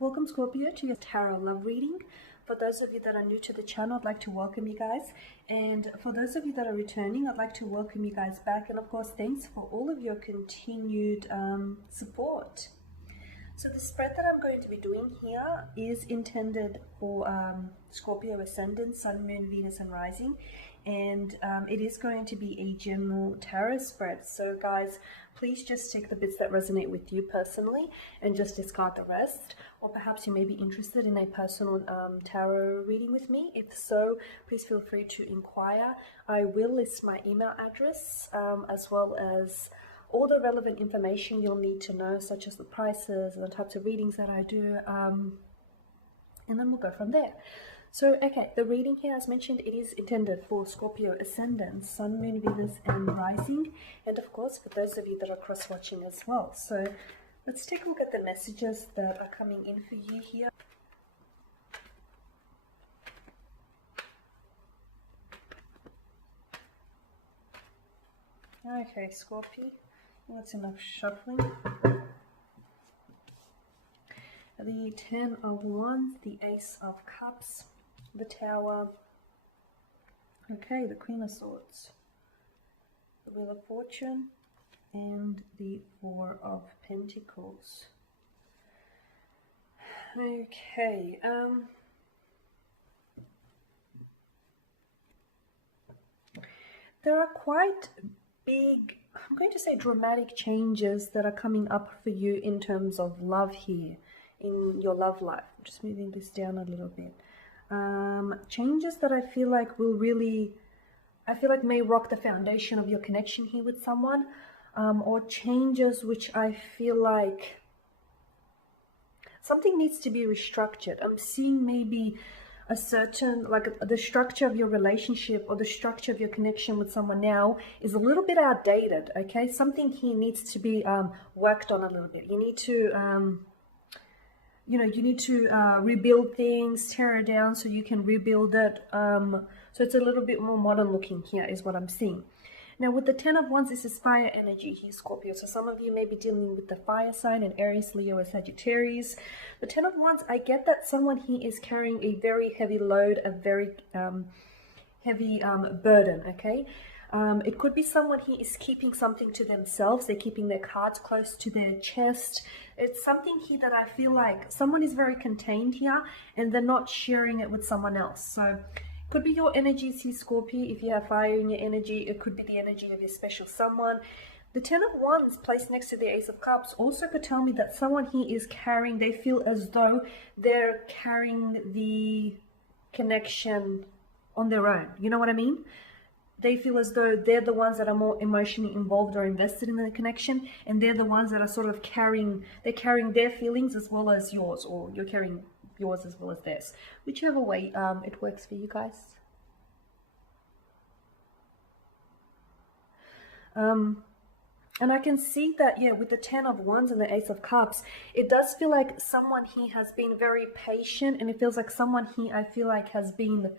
Welcome Scorpio to your tarot love reading. For those of you that are new to the channel, I'd like to welcome you guys. And for those of you that are returning, I'd like to welcome you guys back. And of course, thanks for all of your continued support. So the spread that I'm going to be doing here is intended for Scorpio Ascendant, Sun, Moon, Venus and Rising. And it is going to be a general tarot spread. So guys, please just take the bits that resonate with you personally and just discard the rest. Or perhaps you may be interested in a personal tarot reading with me. If so, please feel free to inquire. I will list my email address as well as all the relevant information you'll need to know, such as the prices and the types of readings that I do, and then we'll go from there. So, okay, the reading here, as mentioned, it is intended for Scorpio Ascendant, Sun, Moon, Venus, and Rising, and of course, for those of you that are cross-watching as well. So, let's take a look at the messages that are coming in for you here. Okay, Scorpio. That's enough shuffling. The Ten of Wands, the Ace of Cups, the Tower. Okay, the Queen of Swords, the Wheel of Fortune, and the Four of Pentacles. Okay, there are quite big, I'm going to say dramatic changes that are coming up for you in terms of love here, in your love life. I'm just moving this down a little bit. Changes that I feel like will really, may rock the foundation of your connection here with someone, or changes which I feel like something needs to be restructured. I'm seeing maybe a certain, like the structure of your relationship or the structure of your connection with someone now is a little bit outdated, okay? Something here needs to be worked on a little bit. You need to, you need to rebuild things, tear it down so you can rebuild it. So it's a little bit more modern looking here is what I'm seeing. Now with the Ten of Wands, this is fire energy here, Scorpio. So some of you may be dealing with the fire sign in Aries, Leo, or Sagittarius. The Ten of Wands, I get that someone here is carrying a very heavy load, a very heavy burden, okay? It could be someone here is keeping something to themselves. They're keeping their cards close to their chest. It's something here that I feel like someone is very contained here and they're not sharing it with someone else. So could be your energies here, Scorpio. If you have fire in your energy, it could be the energy of your special someone. The Ten of Wands placed next to the Ace of Cups also could tell me that someone here is carrying, they feel as though they're carrying the connection on their own. You know what I mean? They feel as though they're the ones that are more emotionally involved or invested in the connection, and they're the ones that are sort of carrying their feelings as well as yours, or you're carrying yours as well as theirs, whichever way it works for you guys. And I can see that, yeah, with the Ten of Wands and the Ace of Cups, it does feel like someone here has been very patient, and it feels like someone here, I feel like, has been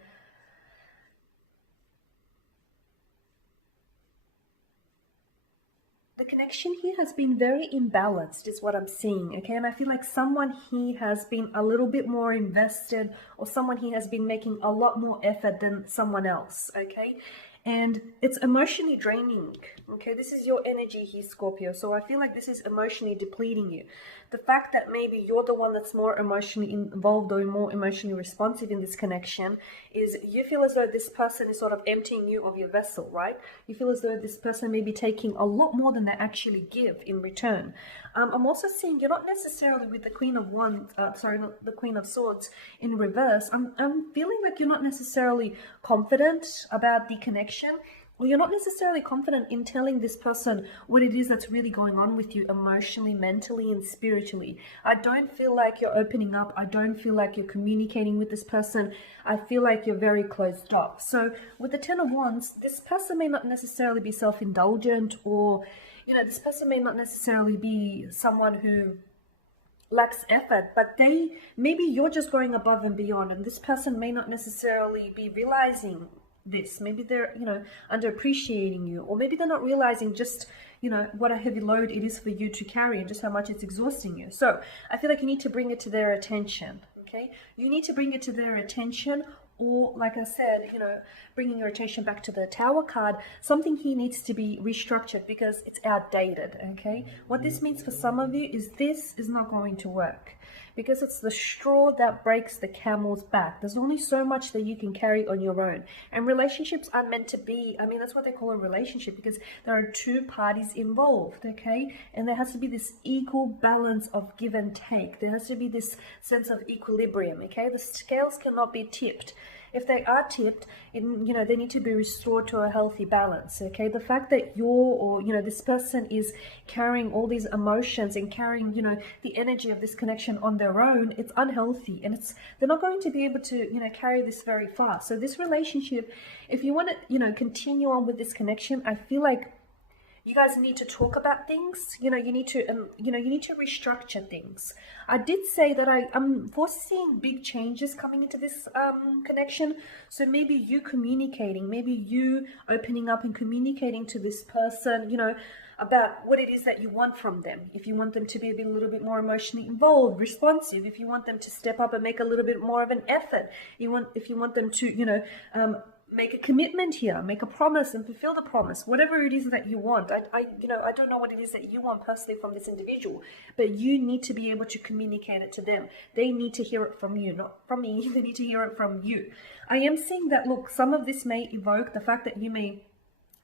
the connection here has been very imbalanced is what I'm seeing, okay? And I feel like someone here has been a little bit more invested, or someone here has been making a lot more effort than someone else, okay? And it's emotionally draining, okay? This is your energy here, Scorpio. So I feel like this is emotionally depleting you. The fact that maybe you're the one that's more emotionally involved or more emotionally responsive in this connection is you feel as though this person is sort of emptying you of your vessel, right? You feel as though this person may be taking a lot more than they actually give in return. I'm also seeing you're not necessarily with the Queen of Wands, the Queen of Swords in reverse. I'm feeling like you're not necessarily confident about the connection, or you're not necessarily confident in telling this person what it is that's really going on with you emotionally, mentally, and spiritually. I don't feel like you're opening up. I don't feel like you're communicating with this person. I feel like you're very closed off. So with the Ten of Wands, this person may not necessarily be self-indulgent, or, this person may not necessarily be someone who lacks effort, but maybe you're just going above and beyond, and this person may not necessarily be realizing this. Maybe they're, you know, underappreciating you, or maybe they're not realizing just, you know, what a heavy load it is for you to carry and just how much it's exhausting you. So I feel like you need to bring it to their attention. Okay, you need to bring it to their attention, or like I said, you know, bringing your attention back to the Tower card, something here needs to be restructured because it's outdated. Okay, what this means for some of you is this is not going to work, because it's the straw that breaks the camel's back. There's only so much that you can carry on your own. And relationships are meant to be, I mean, that's what they call a relationship, because there are two parties involved, okay? And there has to be this equal balance of give and take. There has to be this sense of equilibrium, okay? The scales cannot be tipped. If they are tipped, you know, they need to be restored to a healthy balance, okay? The fact that you're, or, you know, this person is carrying all these emotions and carrying, you know, the energy of this connection on their own, it's unhealthy, and they're not going to be able to, you know, carry this very far. So this relationship, if you want to, you know, continue on with this connection, I feel like you guys need to talk about things. You know, you need to, you know, you need to restructure things. I did say that I'm foreseeing big changes coming into this connection. So maybe you communicating, maybe you opening up and communicating to this person, you know, about what it is that you want from them. If you want them to be a little bit more emotionally involved, responsive, if you want them to step up and make a little bit more of an effort, if you want them to, you know, make a commitment here, make a promise and fulfill the promise, whatever it is that you want. You know, I don't know what it is that you want personally from this individual, but you need to be able to communicate it to them. They need to hear it from you, not from me. They need to hear it from you. I am seeing that, look, some of this may evoke the fact that you may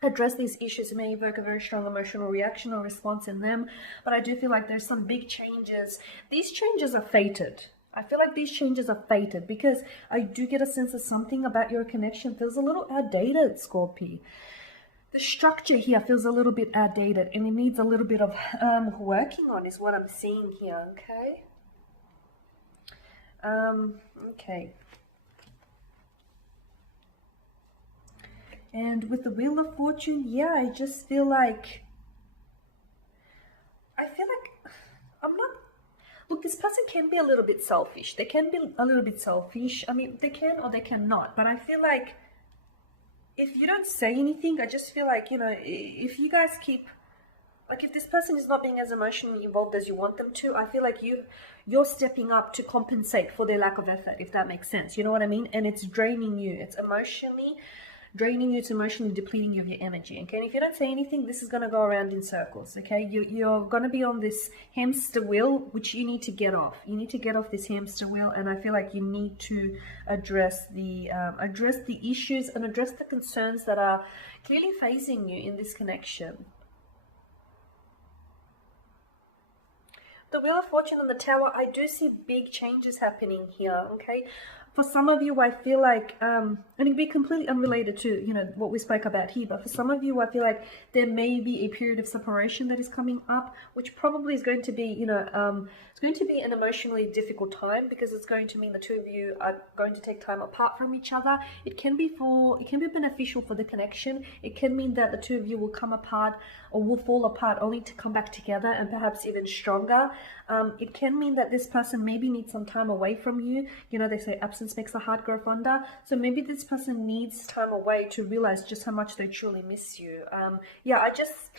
address these issues, may evoke a very strong emotional reaction or response in them, but I do feel like there's some big changes. These changes are fated. I feel like these changes are fated, because I do get a sense of something about your connection feels a little outdated, Scorpio. The structure here feels a little bit outdated, and it needs a little bit of working on, is what I'm seeing here, okay? Okay. And with the Wheel of Fortune, yeah, I just feel like, I'm not, look, this person can be a little bit selfish. They can be a little bit selfish. I mean, they can or they cannot. But I feel like if you don't say anything, I just feel like, you know, if you guys keep, like, if this person is not being as emotionally involved as you want them to, I feel like you're stepping up to compensate for their lack of effort, if that makes sense. You know what I mean? And it's draining you. It's emotionally draining you, it's emotionally depleting you of your energy, okay? And if you don't say anything, this is going to go around in circles, okay? You're going to be on this hamster wheel, which you need to get off. You need to get off this hamster wheel, and I feel like you need to address the issues and address the concerns that are clearly facing you in this connection. The Wheel of Fortune and the Tower, I do see big changes happening here, okay? For some of you, I feel like, and it'd be completely unrelated to, you know, what we spoke about here, but for some of you, I feel like there may be a period of separation that is coming up, which probably is going to be, you know, it's going to be an emotionally difficult time, because it's going to mean the two of you are going to take time apart from each other. It can be beneficial for the connection. It can mean that the two of you will come apart or will fall apart only to come back together, and perhaps even stronger. It can mean that this person maybe needs some time away from you. You know, they say absence makes the heart grow fonder. So maybe this person needs time away to realize just how much they truly miss you. Yeah,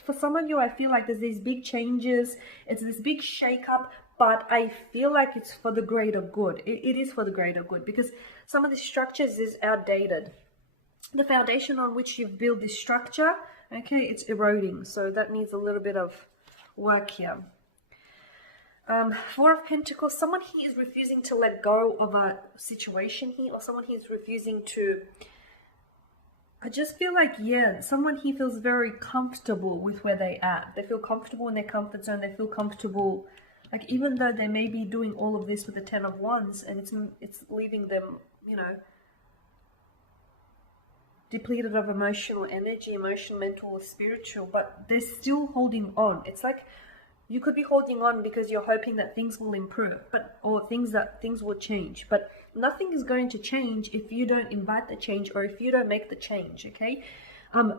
for some of you, I feel like there's these big changes. It's this big shakeup, but I feel like it's for the greater good. It is for the greater good, because some of the structures is outdated. The foundation on which you've built this structure, okay, it's eroding. So that needs a little bit of work here. Four of Pentacles, someone here is refusing to let go of a situation here, or someone here is refusing to, I just feel like, yeah, someone here feels very comfortable with where they at. They feel comfortable in their comfort zone. They feel comfortable, like, even though they may be doing all of this with the Ten of Wands, and it's leaving them, you know, depleted of emotional energy, emotional, mental, or spiritual, but they're still holding on. It's like, you could be holding on because you're hoping that things will improve, or things will change. But nothing is going to change if you don't invite the change, or if you don't make the change, okay?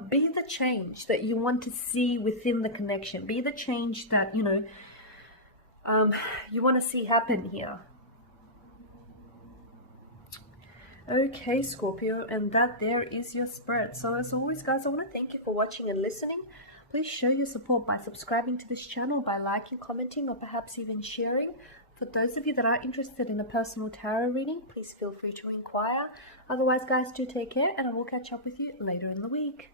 Be the change that you want to see within the connection. Be the change that, you know, you want to see happen here. Okay, Scorpio, and that there is your spread. So as always, guys, I want to thank you for watching and listening. Please show your support by subscribing to this channel, by liking, commenting, or perhaps even sharing. For those of you that are interested in a personal tarot reading, please feel free to inquire. Otherwise, guys, do take care, and I will catch up with you later in the week.